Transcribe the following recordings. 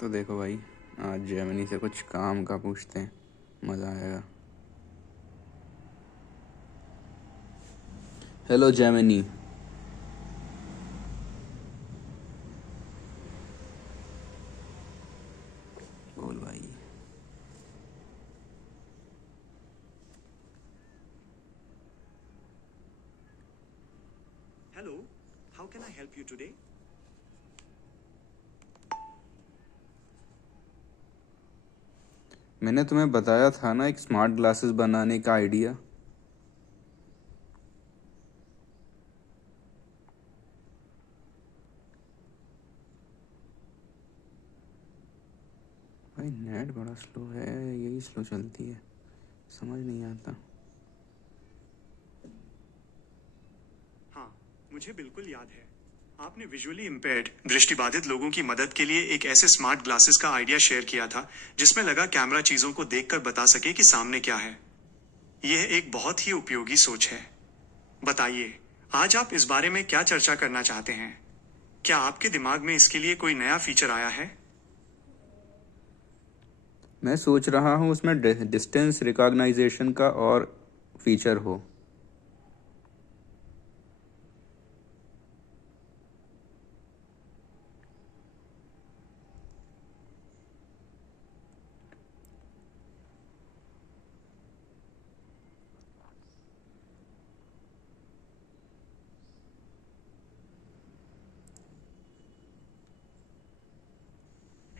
तो देखो भाई, आज जेमिनी से कुछ काम का पूछते हैं, मज़ा आएगा। Hello Gemini. बोल भाई। Hello, how can I help you today? मैंने तुम्हें बताया था ना एक स्मार्ट ग्लासेस बनाने का आइडिया। भाई नेट बड़ा स्लो है, यही स्लो चलती है, समझ नहीं आता। हाँ, मुझे बिल्कुल याद है। आपने विजुअली इम्पेयर्ड दृष्टिबाधित लोगों की मदद के लिए एक ऐसे स्मार्ट ग्लासेस का आइडिया शेयर किया था जिसमें लगा कैमरा चीजों को देखकर बता सके कि सामने क्या है। यह एक बहुत ही उपयोगी सोच है। बताइए, आज आप इस बारे में क्या चर्चा करना चाहते हैं? क्या आपके दिमाग में इसके लिए कोई नया फीचर आया है? मैं सोच रहा हूँ उसमें डिस्टेंस रिकॉग्नाइजेशन का और फीचर हो।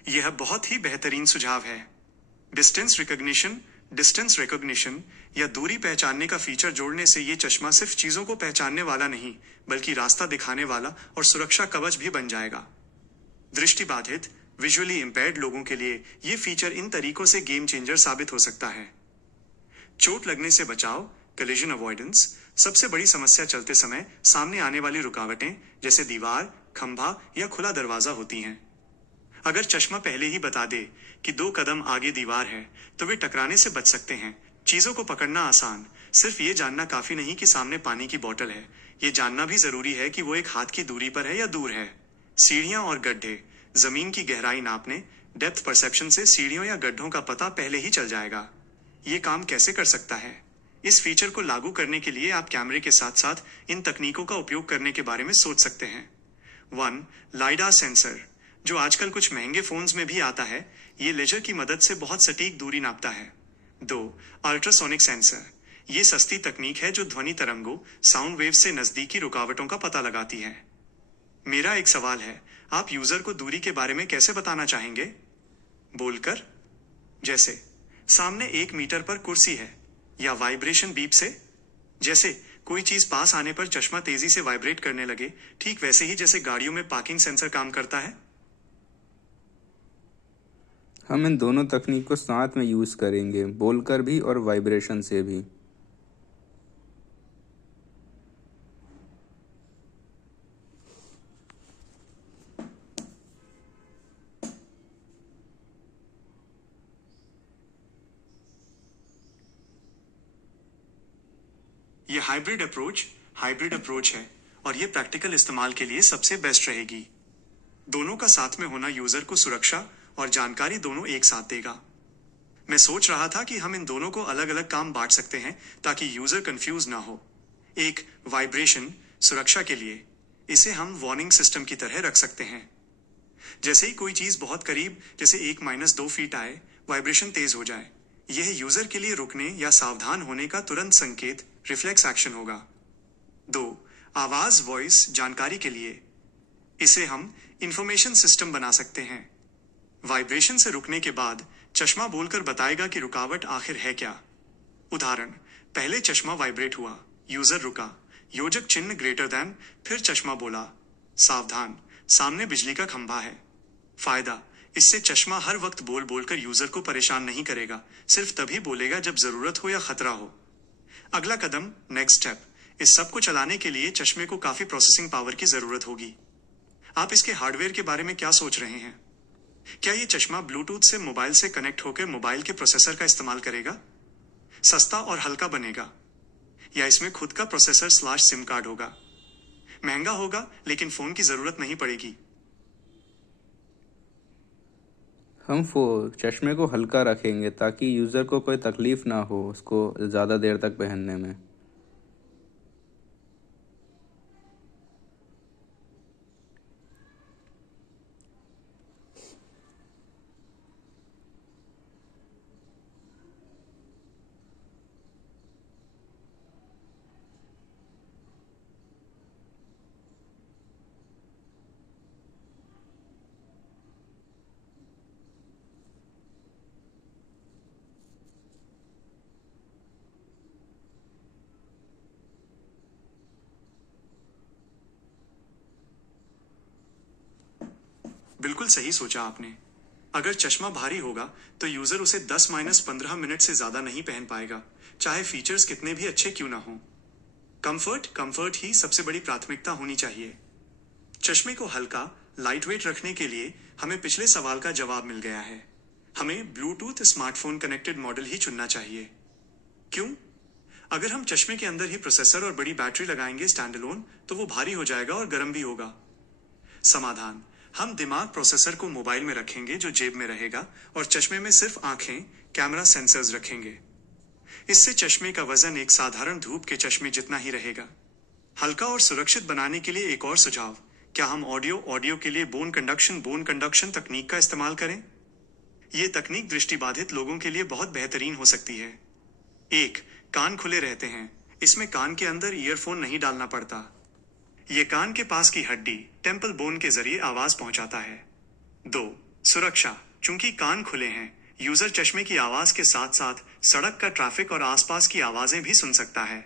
यह बहुत ही बेहतरीन सुझाव है। डिस्टेंस रिकॉग्निशन या दूरी पहचानने का फीचर जोड़ने से ये चश्मा सिर्फ चीजों को पहचानने वाला नहीं, बल्कि रास्ता दिखाने वाला और सुरक्षा कवच भी बन जाएगा। दृष्टिबाधित, विजुअली इंपेयर्ड लोगों के लिए ये फीचर इन तरीकों से गेम चेंजर साबित हो सकता है। चोट लगने से बचाव, कलिजन अवॉइडेंस। सबसे बड़ी समस्या चलते समय सामने आने वाली रुकावटें जैसे दीवार, खंभा या खुला दरवाजा होती हैं। अगर चश्मा पहले ही बता दे कि 2 कदम आगे दीवार है, तो वे टकराने से बच सकते हैं। चीजों को पकड़ना आसान। सिर्फ ये जानना काफी नहीं कि सामने पानी की बोतल है, ये जानना भी जरूरी है कि वो एक हाथ की दूरी पर है या दूर है। सीढ़ियां और गड्ढे। जमीन की गहराई नापने, डेप्थ परसेप्शन से सीढ़ियों या गड्ढों का पता पहले ही चल जाएगा। ये काम कैसे कर सकता है? इस फीचर को लागू करने के लिए आप कैमरे के साथ साथ इन तकनीकों का उपयोग करने के बारे में सोच सकते हैं। 1. लाइडा सेंसर, जो आजकल कुछ महंगे फोन्स में भी आता है। ये लेजर की मदद से बहुत सटीक दूरी नापता है। 2. अल्ट्रासोनिक सेंसर, ये सस्ती तकनीक है जो ध्वनि तरंगों, साउंड वेव से नजदीकी रुकावटों का पता लगाती है। मेरा एक सवाल है, आप यूजर को दूरी के बारे में कैसे बताना चाहेंगे? बोलकर? जैसे, सामने 1 मीटर पर कुर्सी है। या वाइब्रेशन बीप से? जैसे कोई चीज पास आने पर चश्मा तेजी से वाइब्रेट करने लगे, ठीक वैसे ही जैसे गाड़ियों में पार्किंग सेंसर काम करता है। हम इन दोनों तकनीक को साथ में यूज़ करेंगे, बोलकर भी और वाइब्रेशन से भी। ये हाइब्रिड अप्रोच है, और ये प्रैक्टिकल इस्तेमाल के लिए सबसे बेस्ट रहेगी। दोनों का साथ में होना यूजर को सुरक्षा और जानकारी दोनों एक साथ देगा। मैं सोच रहा था कि हम इन दोनों को अलग अलग काम बांट सकते हैं ताकि यूजर कंफ्यूज ना हो। एक, वाइब्रेशन, सुरक्षा के लिए। इसे हम वार्निंग सिस्टम की तरह रख सकते हैं। जैसे ही कोई चीज बहुत करीब, जैसे 1-2 फीट आए, वाइब्रेशन तेज हो जाए, यह यूजर के लिए रुकने या सावधान होने का तुरंत संकेत, रिफ्लेक्स एक्शन होगा। 2. आवाज वॉइस जानकारी के लिए। इसे हम इंफॉर्मेशन सिस्टम बना सकते हैं। वाइब्रेशन से रुकने के बाद चश्मा बोलकर बताएगा कि रुकावट आखिर है क्या। उदाहरण, पहले चश्मा वाइब्रेट हुआ, यूजर रुका, योजक चिन्ह ग्रेटर देन, फिर चश्मा बोला, सावधान, सामने बिजली का खंभा है। फायदा, इससे चश्मा हर वक्त बोल बोलकर यूजर को परेशान नहीं करेगा, सिर्फ तभी बोलेगा जब जरूरत हो या खतरा हो। अगला कदम, नेक्स्ट स्टेप। इस सब को चलाने के लिए चश्मे को काफी प्रोसेसिंग पावर की जरूरत होगी। आप इसके हार्डवेयर के बारे में क्या सोच रहे हैं? क्या ये चश्मा ब्लूटूथ से मोबाइल से कनेक्ट होकर मोबाइल के प्रोसेसर का इस्तेमाल करेगा? सस्ता और हल्का बनेगा? या इसमें खुद का प्रोसेसर / सिम कार्ड होगा? महंगा होगा, लेकिन फोन की जरूरत नहीं पड़ेगी। हम चश्मे को हल्का रखेंगे ताकि यूज़र को कोई तकलीफ़ ना हो उसको ज़्यादा देर तक पहनने में। बिल्कुल सही सोचा आपने। अगर चश्मा भारी होगा तो यूजर उसे 10-15 मिनट से ज्यादा नहीं पहन पाएगा, चाहे फीचर्स कितने भी अच्छे क्यों ना हो। कंफर्ट ही सबसे बड़ी प्राथमिकता होनी चाहिए। चश्मे को हल्का, लाइट वेट रखने के लिए हमें पिछले सवाल का जवाब मिल गया है। हमें ब्लूटूथ स्मार्टफोन कनेक्टेड मॉडल ही चुनना चाहिए। क्यों? अगर हम चश्मे के अंदर ही प्रोसेसर और बड़ी बैटरी लगाएंगे स्टैंड अलोन, तो वो भारी हो जाएगा और गर्म भी होगा। समाधान: हम दिमाग प्रोसेसर को मोबाइल में रखेंगे जो जेब में रहेगा, और चश्मे में सिर्फ आंखें, कैमरा सेंसर्स रखेंगे। इससे चश्मे का वजन एक साधारण धूप के चश्मे जितना ही रहेगा। हल्का और सुरक्षित बनाने के लिए एक और सुझाव: क्या हम ऑडियो के लिए बोन कंडक्शन तकनीक का इस्तेमाल करें? ये तकनीक दृष्टिबाधित लोगों के लिए बहुत बेहतरीन हो सकती है। एक, कान खुले रहते हैं। इसमें कान के अंदर ईयरफोन नहीं डालना पड़ता। ये कान के पास की हड्डी, टेम्पल बोन के जरिए आवाज पहुंचाता है। दो, सुरक्षा। चूंकि कान खुले हैं, यूजर चश्मे की आवाज के साथ साथ सड़क का ट्रैफिक और आसपास की आवाजें भी सुन सकता है।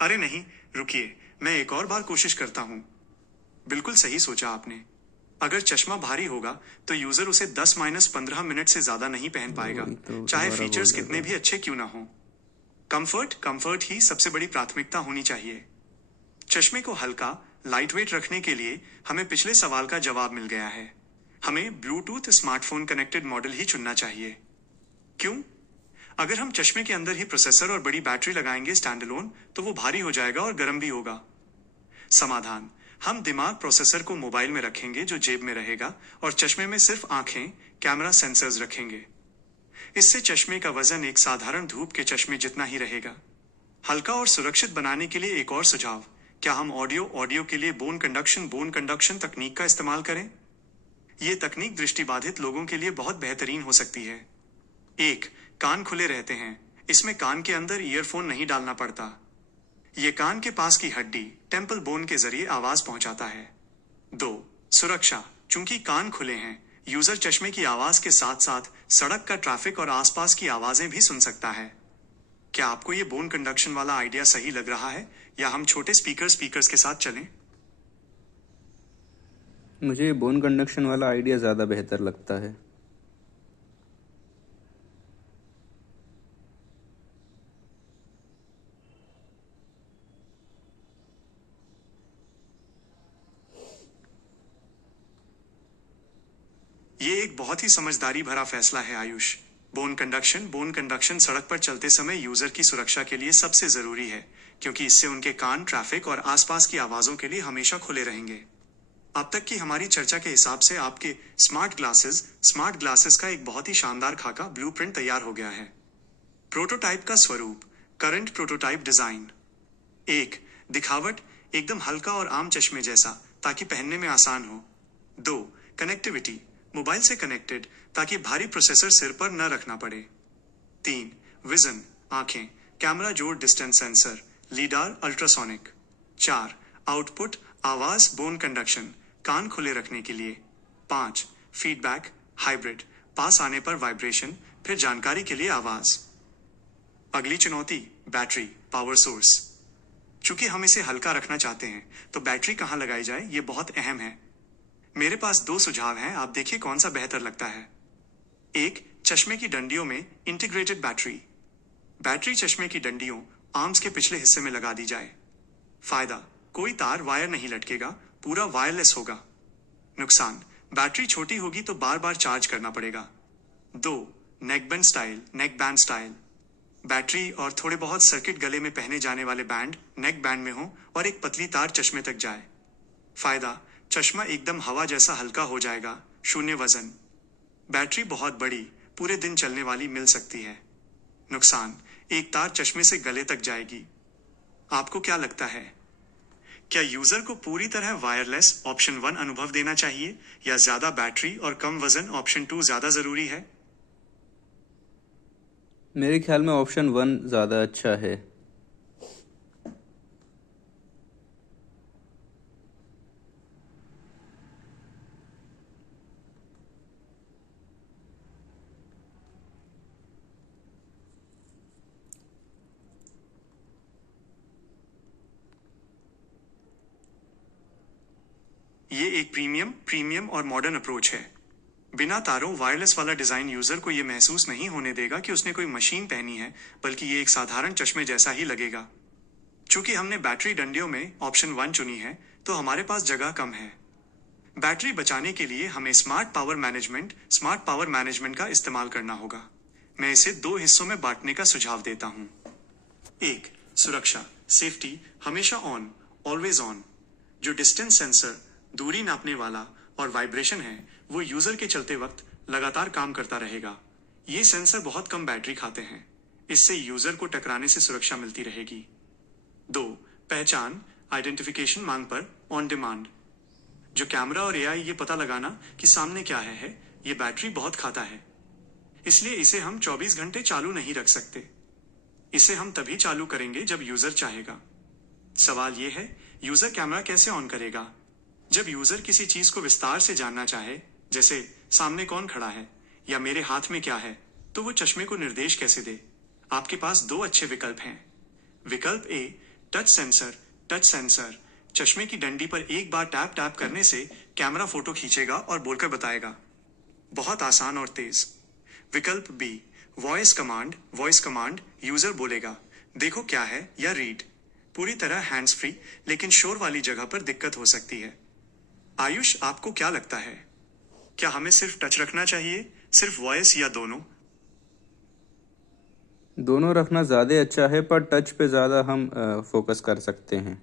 अरे नहीं, रुकिए, मैं एक और बार कोशिश करता हूं। बिल्कुल सही सोचा आपने। अगर चश्मा भारी होगा तो यूजर उसे 10-15 मिनट से ज्यादा नहीं पहन पाएगा, वही तो चाहे दोबारा फीचर्स बोल कितने देगा। भी अच्छे क्यों ना हो। कंफर्ट ही सबसे बड़ी प्राथमिकता होनी चाहिए। चश्मे को हल्का, लाइट वेट रखने के लिए हमें पिछले सवाल का जवाब मिल गया है। हमें ब्लूटूथ स्मार्टफोन कनेक्टेड मॉडल ही चुनना चाहिए। क्यों? अगर हम चश्मे के अंदर ही प्रोसेसर और बड़ी बैटरी लगाएंगे स्टैंड अलोन, तो वो भारी हो जाएगा और गर्म भी होगा। समाधान: हम दिमाग प्रोसेसर को मोबाइल में रखेंगे जो जेब में रहेगा, और चश्मे में सिर्फ आंखें, कैमरा सेंसर्स रखेंगे। इससे चश्मे का वजन एक साधारण धूप के चश्मे जितना ही रहेगा। हल्का और सुरक्षित बनाने के लिए एक और सुझाव: क्या हम ऑडियो के लिए बोन कंडक्शन तकनीक का इस्तेमाल करें? ये तकनीक दृष्टिबाधित लोगों के लिए बहुत बेहतरीन हो सकती है। एक, कान खुले रहते हैं। इसमें कान के अंदर ईयरफोन नहीं डालना पड़ता। ये कान के पास की हड्डी, टेम्पल बोन के जरिए आवाज पहुंचाता है। दो, सुरक्षा। चूंकि कान खुले हैं, यूजर चश्मे की आवाज के साथ साथ सड़क का ट्रैफिक और आसपास की आवाजें भी सुन सकता है। क्या आपको ये बोन कंडक्शन वाला आइडिया सही लग रहा है, या हम छोटे स्पीकर्स के साथ चलें? मुझे बोन कंडक्शन वाला आइडिया ज़्यादा बेहतर लगता है। ये एक बहुत ही समझदारी भरा फैसला है आयुष। बोन कंडक्शन सड़क पर चलते समय यूजर की सुरक्षा के लिए सबसे जरूरी है, क्योंकि इससे उनके कान ट्रैफिक और आसपास की आवाजों के लिए हमेशा खुले रहेंगे। अब तक की हमारी चर्चा के हिसाब से आपके स्मार्ट ग्लासेस का एक बहुत ही शानदार खाका ब्लूप्रिंट तैयार हो गया है। प्रोटोटाइप का स्वरूप: करंट प्रोटोटाइप डिजाइन। एक, दिखावट: एकदम हल्का और आम चश्मे जैसा, ताकि पहनने में आसान हो। दो, कनेक्टिविटी: मोबाइल से कनेक्टेड, ताकि भारी प्रोसेसर सिर पर न रखना पड़े। तीन, विजन: आंखें, कैमरा जोड़ डिस्टेंस सेंसर, लीडार अल्ट्रासोनिक। चार, आउटपुट: आवाज बोन कंडक्शन, कान खुले रखने के लिए। पांच, फीडबैक हाइब्रिड: पास आने पर वाइब्रेशन, फिर जानकारी के लिए आवाज। अगली चुनौती: बैटरी पावर सोर्स। चूंकि हम इसे हल्का रखना चाहते हैं, तो बैटरी कहाँ लगाई जाए ये बहुत अहम है। मेरे पास दो सुझाव हैं, आप देखिए कौन सा बेहतर लगता है। एक, चश्मे की डंडियों में इंटीग्रेटेड बैटरी। बैटरी चश्मे की डंडियों, आर्म्स के पिछले हिस्से में लगा दी जाए। फायदा: कोई तार वायर नहीं लटकेगा, पूरा वायरलेस होगा। नुकसान: बैटरी छोटी होगी तो बार बार चार्ज करना पड़ेगा। दो, नेक बैंड स्टाइल। बैटरी और थोड़े बहुत सर्किट गले में पहने जाने वाले बैंड नेक बैंड में हो, और एक पतली तार चश्मे तक जाए। फायदा: चश्मा एकदम हवा जैसा हल्का हो जाएगा, शून्य वजन। बैटरी बहुत बड़ी, पूरे दिन चलने वाली मिल सकती है। नुकसान, एक तार चश्मे से गले तक जाएगी। आपको क्या लगता है, क्या यूजर को पूरी तरह वायरलेस ऑप्शन 1 अनुभव देना चाहिए या ज्यादा बैटरी और कम वजन ऑप्शन 2 ज्यादा जरूरी है? मेरे ख्याल में ऑप्शन 1 ज़्यादा अच्छा है। ये एक प्रीमियम और मॉडर्न अप्रोच है। बिना तारों वायरलेस वाला डिजाइन यूजर को यह महसूस नहीं होने देगा कि उसने कोई मशीन पहनी है, बल्कि ये एक साधारण चश्मे जैसा ही लगेगा। चूंकि हमने बैटरी डंडियों में ऑप्शन 1 चुनी है, तो हमारे पास जगह कम है। बैटरी बचाने के लिए हमें स्मार्ट पावर मैनेजमेंट का इस्तेमाल करना होगा। मैं इसे 2 हिस्सों में बांटने का सुझाव देता हूं। एक, सुरक्षा सेफ्टी हमेशा ऑन, ऑलवेज ऑन। जो डिस्टेंस सेंसर, दूरी नापने वाला और वाइब्रेशन है, वो यूजर के चलते वक्त लगातार काम करता रहेगा। ये सेंसर बहुत कम बैटरी खाते हैं, इससे यूजर को टकराने से सुरक्षा मिलती रहेगी। 2, पहचान आइडेंटिफिकेशन मांग पर ऑन डिमांड। जो कैमरा और एआई ये पता लगाना कि सामने क्या है, ये बैटरी बहुत खाता है, इसलिए इसे हम 24 घंटे चालू नहीं रख सकते। इसे हम तभी चालू करेंगे जब यूजर चाहेगा। सवाल यह है, यूजर कैमरा कैसे ऑन करेगा? जब यूजर किसी चीज को विस्तार से जानना चाहे, जैसे सामने कौन खड़ा है या मेरे हाथ में क्या है, तो वो चश्मे को निर्देश कैसे दे? आपके पास 2 अच्छे विकल्प हैं। विकल्प ए, टच सेंसर। चश्मे की डंडी पर एक बार टैप टैप करने से कैमरा फोटो खींचेगा और बोलकर बताएगा। बहुत आसान और तेज। विकल्प बी, वॉइस कमांड। यूजर बोलेगा, देखो क्या है या रीड। पूरी तरह हैंड्स फ्री, लेकिन शोर वाली जगह पर दिक्कत हो सकती है। आयुष, आपको क्या लगता है, क्या हमें सिर्फ टच रखना चाहिए, सिर्फ वॉइस या दोनों? दोनों रखना ज़्यादा अच्छा है, पर टच पे ज़्यादा हम फोकस कर सकते हैं।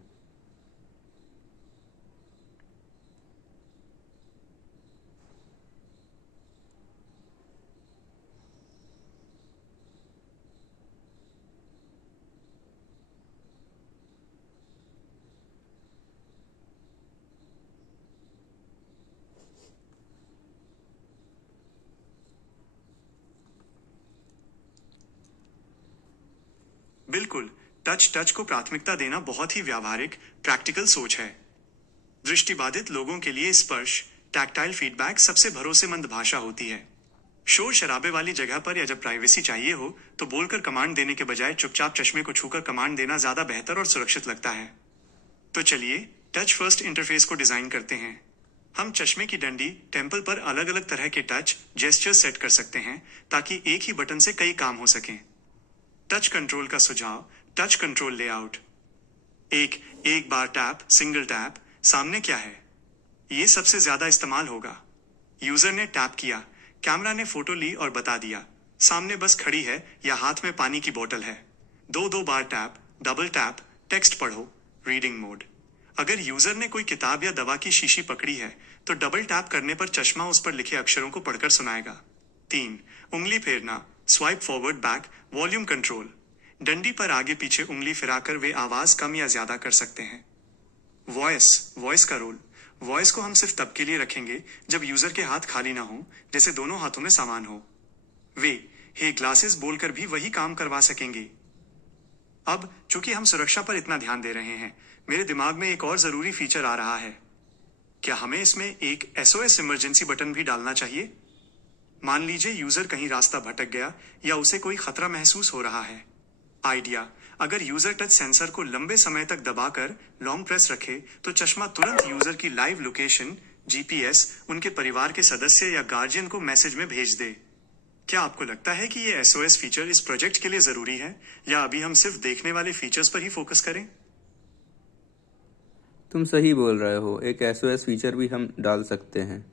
बिल्कुल, टच को प्राथमिकता देना बहुत ही व्यावहारिक, प्रैक्टिकल सोच है। दृष्टिबाधित लोगों के लिए स्पर्श, टैक्टाइल फीडबैक सबसे भरोसेमंद भाषा होती है। शोर शराबे वाली जगह पर या जब प्राइवेसी चाहिए हो, तो बोलकर कमांड देने के बजाय चुपचाप चश्मे को छूकर कमांड देना ज्यादा बेहतर और सुरक्षित लगता है। तो चलिए, टच फर्स्ट इंटरफेस को डिजाइन करते हैं। हम चश्मे की डंडी टेम्पल पर अलग अलग तरह के टच जेस्चर सेट कर सकते हैं, ताकि एक ही बटन से कई काम हो सकें। टच कंट्रोल का सुझाव, टच कंट्रोल लेआउट। एक बार टैप, सिंगल टैप। सामने क्या है, ये सबसे ज्यादा इस्तेमाल होगा। यूजर ने टैप किया, कैमरा ने फोटो ली और बता दिया, सामने बस खड़ी है या हाथ में पानी की बोतल है। दो बार टैप, डबल टैप, टेक्स्ट पढ़ो, रीडिंग मोड। अगर यूजर ने कोई किताब या दवा की शीशी पकड़ी है, तो डबल टैप करने पर चश्मा उस पर लिखे अक्षरों को पढ़कर सुनाएगा। 3, उंगली फेरना, swipe forward back, volume control. डंडी पर आगे पीछे उंगली फिराकर वे आवाज कम या ज्यादा कर सकते हैं। वॉइस का रोल। वॉइस को हम सिर्फ तब के लिए रखेंगे जब यूजर के हाथ खाली ना हो, जैसे दोनों हाथों में सामान हो। वे हे ग्लासेस बोलकर भी वही काम करवा सकेंगे। अब चूंकि हम सुरक्षा पर इतना ध्यान दे रहे हैं, मेरे दिमाग में एक और जरूरी फीचर आ रहा है। क्या हमें इसमें एक SOS इमरजेंसी बटन भी डालना चाहिए? मान लीजिए यूजर कहीं रास्ता भटक गया या उसे कोई खतरा महसूस हो रहा है। आइडिया, अगर यूजर टच सेंसर को लंबे समय तक दबाकर लॉन्ग प्रेस रखे, तो चश्मा तुरंत यूजर की लाइव लोकेशन GPS उनके परिवार के सदस्य या गार्जियन को मैसेज में भेज दे। क्या आपको लगता है कि ये SOS फीचर इस प्रोजेक्ट के लिए जरूरी है, या अभी हम सिर्फ देखने वाले फीचर्स पर ही फोकस करें? तुम सही बोल रहे हो, एक SOS फीचर भी हम डाल सकते हैं।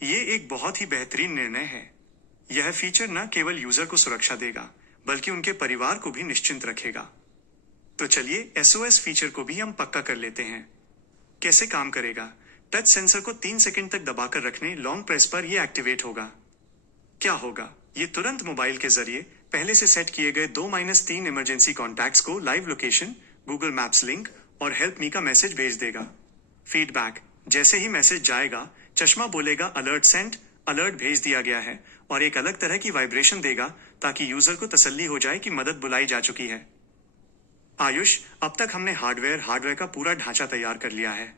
ये एक बहुत ही बेहतरीन निर्णय है। यह फीचर न केवल यूजर को सुरक्षा देगा बल्कि उनके परिवार को भी निश्चिंत रखेगा। तो चलिए एसओएस फीचर को भी हम पक्का कर लेते हैं। कैसे काम करेगा? टच सेंसर को 3 सेकंड तक दबाकर रखने लॉन्ग प्रेस पर यह एक्टिवेट होगा। क्या होगा? ये तुरंत मोबाइल के जरिए पहले से सेट किए गए 2-3 इमरजेंसी कॉन्टैक्ट्स को live location, Google maps link और हेल्प मी का मैसेज भेज देगा। फीडबैक: जैसे ही मैसेज जाएगा, चश्मा बोलेगा अलर्ट सेंट, अलर्ट भेज दिया गया है, और एक अलग तरह की वाइब्रेशन देगा ताकि यूजर को तसल्ली हो जाए कि मदद बुलाई जा चुकी है। आयुष, अब तक हमने हार्डवेयर का पूरा ढांचा तैयार कर लिया है।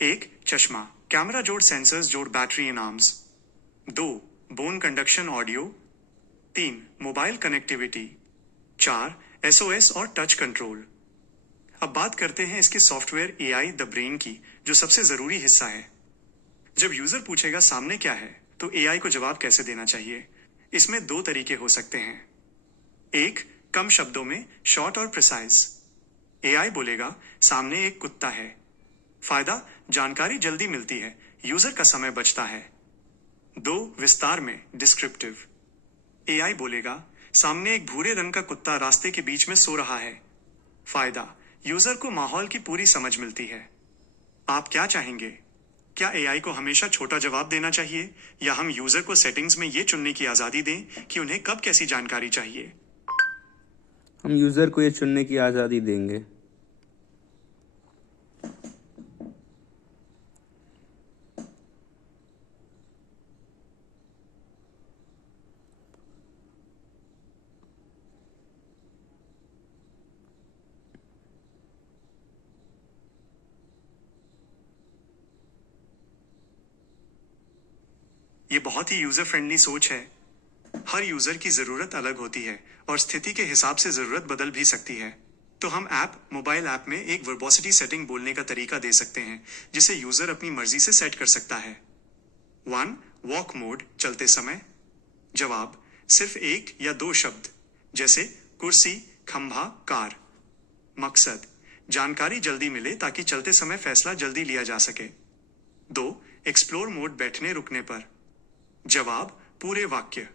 1. चश्मा, कैमरा जोड़, सेंसर्स जोड़, battery in arms. 2. Bone conduction audio. 3. Mobile connectivity. 4. SOS और टच कंट्रोल। अब बात करते हैं इसके सॉफ्टवेयर एआई द ब्रेन की, जो सबसे जरूरी हिस्सा है। जब यूजर पूछेगा सामने क्या है, तो एआई को जवाब कैसे देना चाहिए? इसमें 2 तरीके हो सकते हैं। 1. कम शब्दों में, शॉर्ट और प्रिसाइज। एआई बोलेगा सामने एक कुत्ता है। फायदा: जानकारी जल्दी मिलती है, यूजर का समय बचता है। 2. विस्तार में, डिस्क्रिप्टिव। एआई बोलेगा सामने एक भूरे रंग का कुत्ता रास्ते के बीच में सो रहा है। फायदा: यूजर को माहौल की पूरी समझ मिलती है। आप क्या चाहेंगे? क्या एआई को हमेशा छोटा जवाब देना चाहिए, या हम यूजर को सेटिंग्स में यह चुनने की आजादी दें कि उन्हें कब कैसी जानकारी चाहिए? हम यूज़र को ये चुनने की आज़ादी देंगे। ये बहुत ही यूजर फ्रेंडली सोच है। हर यूजर की जरूरत अलग होती है और स्थिति के हिसाब से जरूरत बदल भी सकती है। तो हम मोबाइल ऐप में एक वर्बोसिटी सेटिंग बोलने का तरीका दे सकते हैं, जिसे यूजर अपनी मर्जी से सेट कर सकता है। 1. वॉक मोड, चलते समय। जवाब: सिर्फ 1 या 2 शब्द, जैसे कुर्सी, खंभा, कार। मकसद: जानकारी जल्दी मिले ताकि चलते समय फैसला जल्दी लिया जा सके। 2. एक्सप्लोर मोड, बैठने रुकने पर। जवाब: पूरे वाक्य,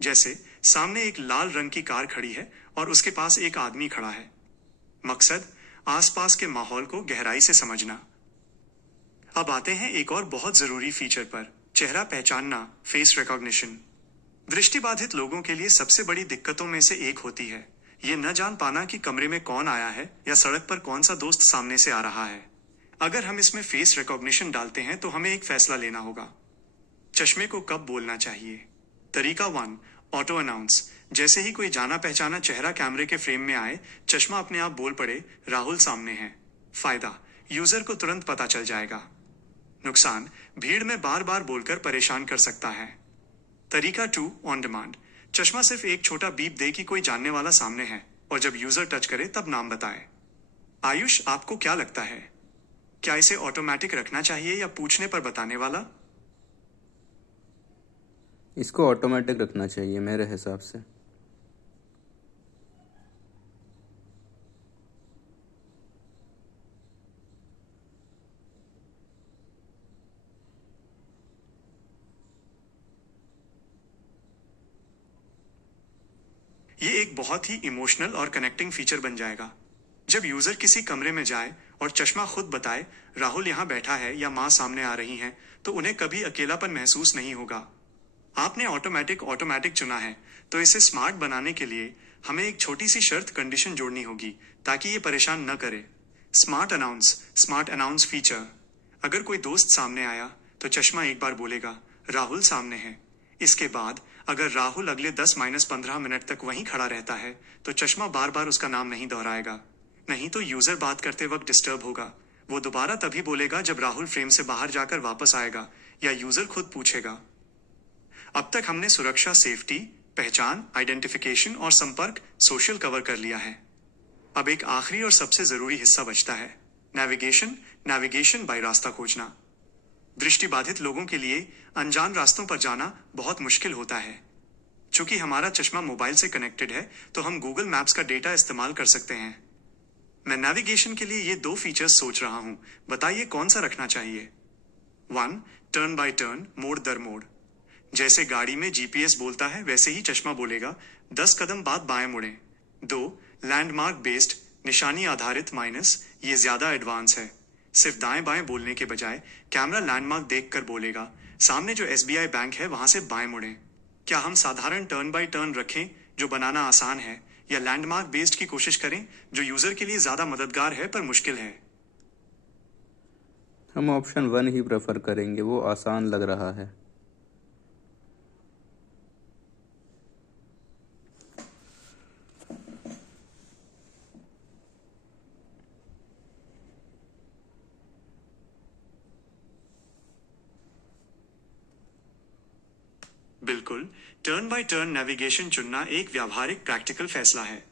जैसे सामने एक लाल रंग की कार खड़ी है और उसके पास एक आदमी खड़ा है। मकसद: आसपास के माहौल को गहराई से समझना। अब आते हैं एक और बहुत जरूरी फीचर पर, चेहरा पहचानना, फेस रिकॉग्निशन। दृष्टिबाधित लोगों के लिए सबसे बड़ी दिक्कतों में से एक होती है ये न जान पाना कि कमरे में कौन आया है या सड़क पर कौन सा दोस्त सामने से आ रहा है। अगर हम इसमें फेस रिकॉग्निशन डालते हैं तो हमें एक फैसला लेना होगा। चश्मे को कब बोलना चाहिए? तरीका 1. Auto announce. जैसे ही कोई जाना पहचाना चेहरा कैमरे के फ्रेम में आए, चश्मा अपने आप बोल पड़े, राहुल सामने है। फायदा: यूजर को तुरंत पता चल जाएगा। नुकसान: भीड़ में बार बार बोलकर परेशान कर सकता है। तरीका 2. On demand. चश्मा सिर्फ एक छोटा बीप दे कि कोई जानने वाला सामने है, और जब यूजर टच करे तब नाम बताए। आयुष, आपको क्या लगता है? क्या इसे ऑटोमेटिक रखना चाहिए या पूछने पर बताने वाला? इसको ऑटोमेटिक रखना चाहिए मेरे हिसाब से। ये एक बहुत ही इमोशनल और कनेक्टिंग फीचर बन जाएगा। जब यूजर किसी कमरे में जाए और चश्मा खुद बताए राहुल यहाँ बैठा है या माँ सामने आ रही हैं, तो उन्हें कभी अकेलापन महसूस नहीं होगा। आपने ऑटोमेटिक चुना है, तो इसे स्मार्ट बनाने के लिए हमें एक छोटी सी शर्त कंडीशन जोड़नी होगी ताकि ये परेशान न करे। Smart announce feature. अगर कोई दोस्त सामने आया तो चश्मा एक बार बोलेगा राहुल सामने है। इसके बाद अगर राहुल अगले 10-15 मिनट तक वहीं खड़ा रहता है तो चश्मा बार बार उसका नाम नहीं दोहराएगा। नहीं तो यूजर बात करते वक्त डिस्टर्ब होगा। वो दोबारा तभी बोलेगा जब राहुल फ्रेम से बाहर जाकर वापस आएगा या यूजर खुद पूछेगा। अब तक हमने सुरक्षा, सेफ्टी, पहचान, आइडेंटिफिकेशन और संपर्क, सोशल कवर कर लिया है। अब एक आखिरी और सबसे जरूरी हिस्सा बचता है, नेविगेशन बाय रास्ता खोजना। दृष्टिबाधित लोगों के लिए अनजान रास्तों पर जाना बहुत मुश्किल होता है। चूंकि हमारा चश्मा मोबाइल से कनेक्टेड है, तो हम गूगल मैप्स का डेटा इस्तेमाल कर सकते हैं। मैं नेविगेशन के लिए ये 2 फीचर्स सोच रहा हूं, बताइए कौन सा रखना चाहिए। 1. टर्न बाय टर्न, मोड़ दर मोड़। जैसे गाड़ी में जीपीएस बोलता है वैसे ही चश्मा बोलेगा 10 कदम बाद बाएं मुड़ें। 2. लैंडमार्क बेस्ड, निशानी आधारित माइनस, ये ज्यादा एडवांस है। सिर्फ दाएं बाएं बोलने के बजाय कैमरा लैंडमार्क देखकर बोलेगा सामने जो एसबीआई बैंक है वहां से बाएं मुड़ें। क्या हम साधारण टर्न बाय टर्न रखें जो बनाना आसान है, या लैंडमार्क बेस्ड की कोशिश करें जो यूजर के लिए ज्यादा मददगार है पर मुश्किल है? हम ऑप्शन 1 ही प्रेफर करेंगे, वो आसान लग रहा है। बिल्कुल, टर्न बाय टर्न नेविगेशन चुनना एक व्यावहारिक प्रैक्टिकल फैसला है।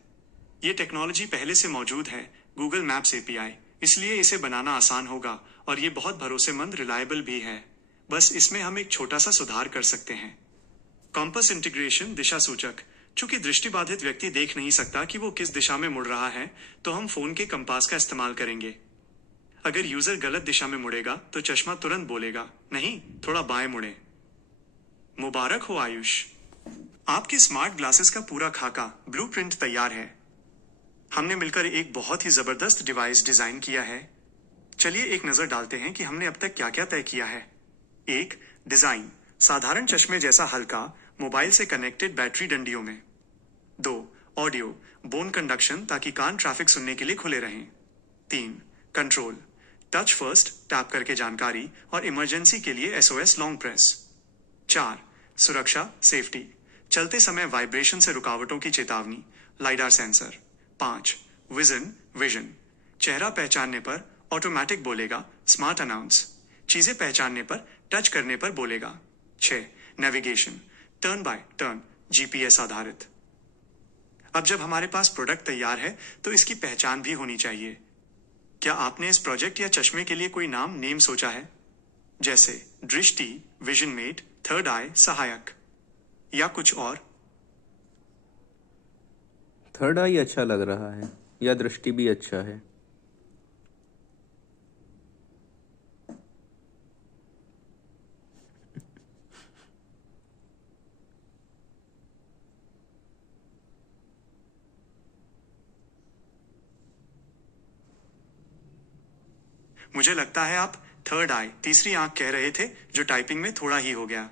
ये टेक्नोलॉजी पहले से मौजूद है, गूगल मैप्स एपीआई, इसलिए इसे बनाना आसान होगा और ये बहुत भरोसेमंद, रिलायबल भी है। बस इसमें हम एक छोटा सा सुधार कर सकते हैं। कॉम्पस इंटीग्रेशन, दिशा सूचक। चूंकि दृष्टिबाधित व्यक्ति देख नहीं सकता कि वो किस दिशा में मुड़ रहा है, तो हम फोन के कंपास का इस्तेमाल करेंगे। अगर यूजर गलत दिशा में मुड़ेगा तो चश्मा तुरंत बोलेगा, नहीं, थोड़ा बाएं मुड़े। मुबारक हो आयुष, आपके स्मार्ट ग्लासेस का पूरा खाका, ब्लूप्रिंट तैयार है। हमने मिलकर एक बहुत ही जबरदस्त डिवाइस डिजाइन किया है। चलिए एक नजर डालते हैं कि हमने अब तक क्या क्या तय किया है। 1. डिजाइन, साधारण चश्मे जैसा हल्का, मोबाइल से कनेक्टेड बैटरी डंडियों में। 2. ऑडियो, बोन कंडक्शन ताकि कान ट्रैफिक सुनने के लिए खुले रहें। 3. कंट्रोल, टच फर्स्ट, टैप करके जानकारी और इमरजेंसी के लिए एसओएस लॉन्ग प्रेस। 4. सुरक्षा, सेफ्टी, चलते समय वाइब्रेशन से रुकावटों की चेतावनी, लाइडार सेंसर। 5. विजन, चेहरा पहचानने पर ऑटोमेटिक बोलेगा स्मार्ट अनाउंस, चीजें पहचानने पर टच करने पर बोलेगा। 6. Navigation, turn by turn, GPS आधारित। अब जब हमारे पास प्रोडक्ट तैयार है तो इसकी पहचान भी होनी चाहिए। क्या आपने इस प्रोजेक्ट या चश्मे के लिए कोई नेम सोचा है? जैसे दृष्टि, विजन मेट, थर्ड आई, सहायक, या कुछ और? थर्ड आई अच्छा लग रहा है, या दृष्टि भी अच्छा है। मुझे लगता है आप थर्ड आई, तीसरी आंख कह रहे थे, जो टाइपिंग में थोड़ा ही हो गया।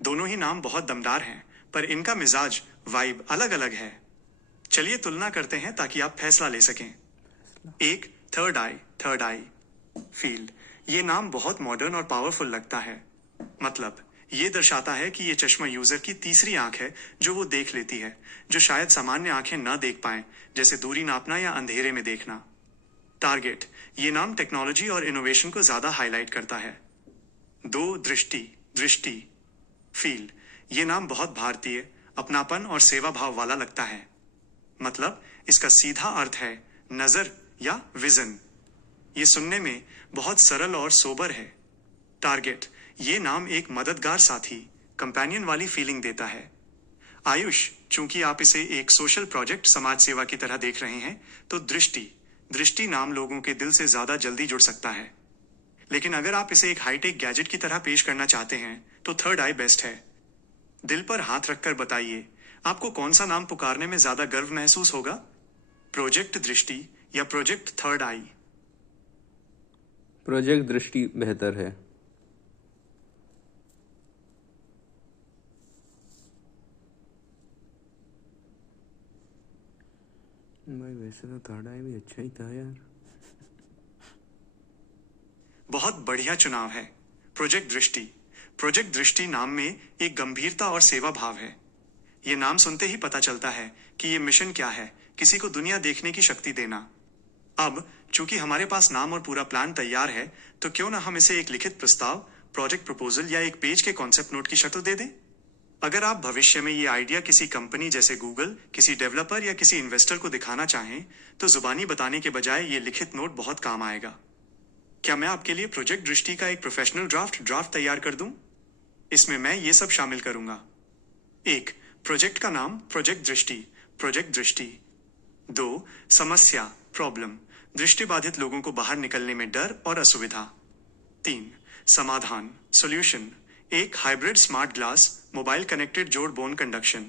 दोनों ही नाम बहुत दमदार हैं, पर इनका मिजाज, वाइब अलग अलग है। चलिए तुलना करते हैं ताकि आप फैसला ले सकें। 1. थर्ड आई फील्ड, ये नाम बहुत मॉडर्न और पावरफुल लगता है। मतलब ये दर्शाता है कि ये चश्मा यूजर की तीसरी आंख है जो वो देख लेती है, जो शायद सामान्य आंखें ना देख पाएं, जैसे दूरी नापना या अंधेरे में देखना। टारगेट, ये नाम टेक्नोलॉजी और इनोवेशन को ज्यादा हाईलाइट करता है। 2. दृष्टि फील्ड, ये नाम बहुत भारतीय, अपनापन और सेवा भाव वाला लगता है। मतलब इसका सीधा अर्थ है नजर या विजन। ये सुनने में बहुत सरल और सोबर है। टारगेट, ये नाम एक मददगार साथी, कंपेनियन वाली फीलिंग देता है। आयुष, चूंकि आप इसे एक सोशल प्रोजेक्ट, समाज सेवा की तरह देख रहे हैं, तो दृष्टि नाम लोगों के दिल से ज्यादा जल्दी जुड़ सकता है। लेकिन अगर आप इसे एक हाईटेक गैजेट की तरह पेश करना चाहते हैं तो थर्ड आई बेस्ट है। दिल पर हाथ रखकर बताइए, आपको कौन सा नाम पुकारने में ज्यादा गर्व महसूस होगा? प्रोजेक्ट दृष्टि या प्रोजेक्ट थर्ड आई? प्रोजेक्ट दृष्टि बेहतर है। भाई वैसे तो थर्ड आई भी अच्छा ही था यार। बहुत बढ़िया चुनाव है, प्रोजेक्ट दृष्टि नाम में एक गंभीरता और सेवा भाव है। ये नाम सुनते ही पता चलता है कि ये मिशन क्या है, किसी को दुनिया देखने की शक्ति देना। अब चूंकि हमारे पास नाम और पूरा प्लान तैयार है, तो क्यों ना हम इसे एक लिखित प्रस्ताव, प्रोजेक्ट प्रपोजल या एक पेज के कॉन्सेप्ट नोट की शक्ल दे दें। अगर आप भविष्य में ये आइडिया किसी कंपनी जैसे गूगल, किसी डेवलपर या किसी इन्वेस्टर को दिखाना चाहें, तो जुबानी बताने के बजाय ये लिखित नोट बहुत काम आएगा। क्या मैं आपके लिए प्रोजेक्ट दृष्टि का एक प्रोफेशनल ड्राफ्ट तैयार कर दूं? इसमें मैं ये सब शामिल करूंगा। 1. प्रोजेक्ट का नाम प्रोजेक्ट दृष्टि। 2. समस्या, प्रॉब्लम, दृष्टिबाधित लोगों को बाहर निकलने में डर और असुविधा। 3. समाधान सॉल्यूशन, एक hybrid smart glass mobile connected जोड़ बोन कंडक्शन।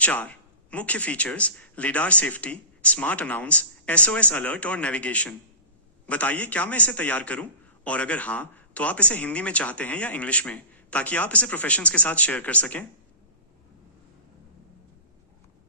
4 मुख्य features, lidar safety, smart announce, SOS alert और नेविगेशन। बताइए क्या मैं इसे तैयार करूं, और अगर हाँ तो आप इसे हिंदी में चाहते हैं या इंग्लिश में, ताकि आप इसे प्रोफेशंस के साथ शेयर कर सकें।